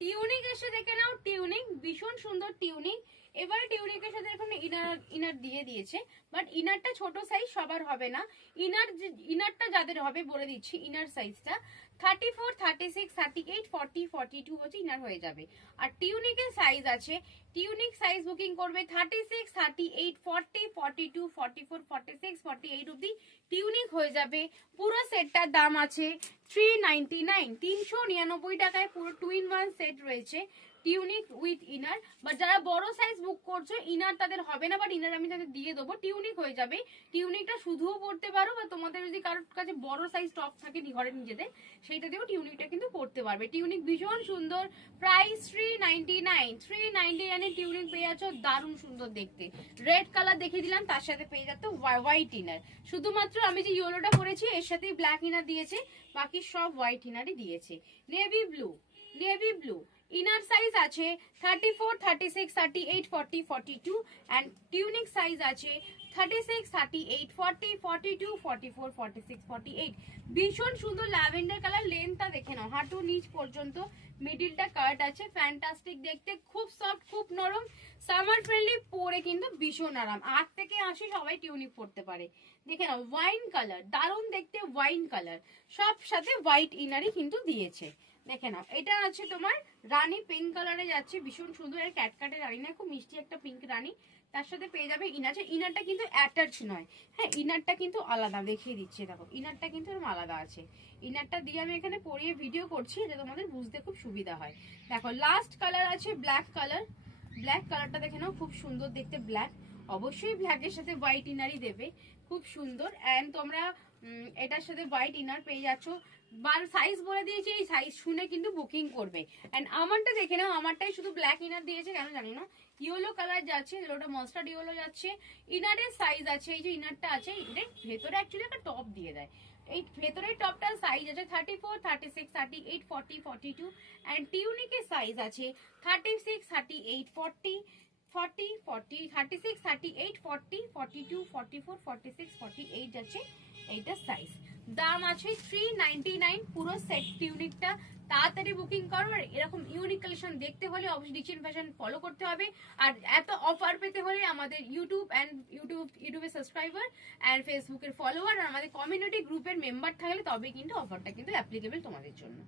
Tunic এসে দেখে নাও, tunic ভীষণ সুন্দর টিউনিক। এবারে টিউনিকের সাথে এখন ইনার দিয়ে দিয়েছে, বাট ইনারটা ছোট সাইজ সবার হবে না। ইনারটা যাদের হবে বলে দিচ্ছি, ইনার সাইজটা 34, 36, 38, 40, 42 হচ্ছে ইনার হয়ে যাবে। আর টিউনিকের সাইজ আছে, টিউনিক সাইজ বুকিং করবে 36, 38, 40, 42, 44, 46, 48 অব্দি টিউনিক হয়ে যাবে। পুরো সেটটার দাম আছে 399, 399 টাকায় পুরো 2 in 1 সেট রয়েছে টিউনিক উইথ ইনার। বাট যারা বড় সাইজ বুক করছো ইনার তাদের হবে না, বাট ইনার আমি তাদের দিয়ে দেবো, টিউনিক হয়ে যাবে। টিউনিকটা শুধুও পড়তে পারো, বা তোমাদের যদি কারোর কাছে বড় সাইজ টপ থাকে ঘরে নিজেদের, সেইটা দিয়েও টিউনিকটা কিন্তু পড়তে পারবে। টিউনিক ভীষণ সুন্দর, প্রাইস 399, 399 এর টিউনিক পেয়ে যাচ্ছ, দারুণ সুন্দর দেখতে। রেড কালার দেখিয়ে দিলাম, তার সাথে পেয়ে যাচ্ছে হোয়াইট ইনার। শুধুমাত্র আমি যে ইয়েলোটা পরেছি এর সাথেই ব্ল্যাক ইনার দিয়েছে, বাকি সব হোয়াইট ইনারই দিয়েছে। Navy blue, navy blue inner size আছে 34, 36, 38, 40, 42 এন্ড টিউনিক সাইজ আছে 36, 38, 40, 42, 44, 46, 48। ভীষণ সুন্দর ল্যাভেন্ডার কালার, লেন্থটা দেখে নাও, হাঁটু নিচ পর্যন্ত, মিডিলটা কাট আছে, ফ্যান্টাস্টিক দেখতে, খুব সফট, খুব নরম, সামার ফ্রেন্ডলি, পরে কিন্তু ভীষণ আরাম। 8 থেকে 80 সবাই টিউনিক পড়তে পারে। দেখে নাও ওয়াইন কালার, দারুণ দেখতে ওয়াইন কালার, সব সাথে হোয়াইট ইনারই কিন্তু দিয়েছে। দেখে নাও এটা আছে তোমার রানী পিঙ্ক কালারে যাচ্ছে, ভীষণ সুন্দর, এর ক্যাটকাটের রানী না, খুব মিষ্টি একটা পিঙ্ক রানী। তার সাথে পেয়ে যাবে ইনার, ইনারটা কিন্তু অ্যাটাচ নয়, হ্যাঁ ইনারটা কিন্তু আলাদা, দেখিয়ে দিচ্ছি দেখো ইনারটা কিন্তু এরকম আলাদা আছে। ইনারটা দিয়ে আমি এখানে পরিয়ে ভিডিও করছি যাতে তোমাদের বুঝতে খুব সুবিধা হয়। দেখো লাস্ট কালার আছে ব্ল্যাক কালার, ব্ল্যাক কালারটা দেখে নাও, খুব সুন্দর দেখতে ব্ল্যাক, অবশ্যই ব্ল্যাকের সাথে হোয়াইট ইনারই দেবে, খুব সুন্দর। এন্ড তোমরা এটার সাথে হোয়াইট ইনার পেয়ে যাচ্ছ। সাইজ বলে দিয়েছি, এই সাইজ শুনে কিন্তু বুকিং করবে। এন্ড আমারটা দেখে নাও, আমারটাই শুধু ব্ল্যাক ইনার দিয়েছে, কেন জানি না, ইয়েলো কালার যাচ্ছে, ওটা মাস্টার্ড ইয়েলো যাচ্ছে। ইনারের সাইজ আছে, এই যে ইনারটা আছে এর ভেতরে অ্যাকচুয়ালি একটা টপ দিয়ে দেয়, এই ভেতরের টপটার সাইজ আছে 34, 36, 38, 40, 42 এন্ড টিউনিকের সাইজ আছে 36, 38, 40, 40, 40, 36, 38, 40, 42, 44, 46, 48 যাচ্ছে এইটার সাইজ। দাম আছে 399 পুরো সেট টিউনিকটা। তাড়াতাড়ি বুকিং করো, আর এরকম ইউনিক কালেকশন দেখতে হলে অবশ্যই ডিকশন ফ্যাশন ফলো করতে হবে। আর এত অফার পেতে হলে আমাদের ইউটিউবে সাবস্ক্রাইবার এন্ড ফেসবুকের ফলোয়ার আর আমাদের কমিউনিটি গ্রুপের মেম্বার থাকলে তবে কিন্তু অফারটা কিন্তু অ্যাপ্লিকেবল তোমাদের জন্য।